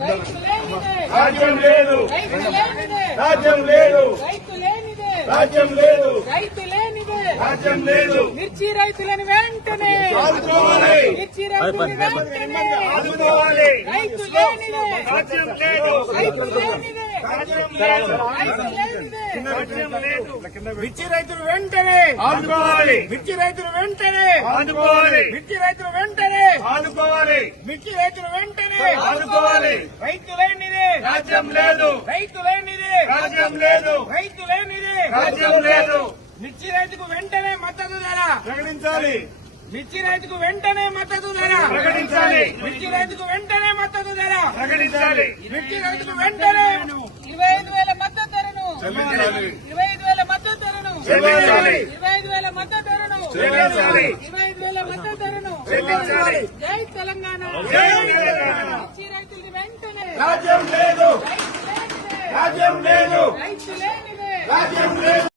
రాజ్యం లేదు, రాజ్యం లేదు, రాజ్యం లేదు, రాజ్యం లేదు. మిర్చి రైతులను వెంటనే ఆదుకోవాలి, మిర్చి రైతులను వెంటనే ఆదుకోవాలి. రైతు లేనిదే రాజ్యం లేదు, రైతు లేనిదే రాజ్యం లేదు, రైతు లేనిదే రాజ్యం లేదు. మిర్చి రైతులు వెంటనే ఆదుకోవాలి, మిర్చి రైతులు వెంటనే ఆదుకోవాలి, మిర్చి రైతులు వెంటనే ఆదుకోవాలి, మిర్చి రైతులు వెంటనే ఆదుకోవాలి. రైతు లేనిదే రాజ్యం లేదు, రైతు లేనిదే రాజ్యం లేదు, రైతు లేనిదే రాజ్యం లేదు. మిర్చి రైతుకు వెంటనే మద్దతు ధర ప్రకటించాలి, మిర్చి రైతుకు వెంటనే మద్దతు ధర ప్రకటించాలి, మిర్చి రైతుకు వెంటనే మద్దతు ధర ప్రకటించాలి. మిర్చి రైతుకు వెంటనే 25,000 మద్దతు ధరను చెల్లించాలి, 25,000 మద్దతు ధరను చెల్లించాలి, 25,000 మద్దతు ధరను చెల్లించాలి, 25,000 మద్దతు ధరను చెల్లించాలి. జై తెలంగాణ జై తెలంగాణ. మిర్చి రైతులకు వెంటనే రాజ్యం లేదు, రైతు లేనిదే రాజ్యం లేదు, రైతు లేనిదే రాజ్యం లేదు.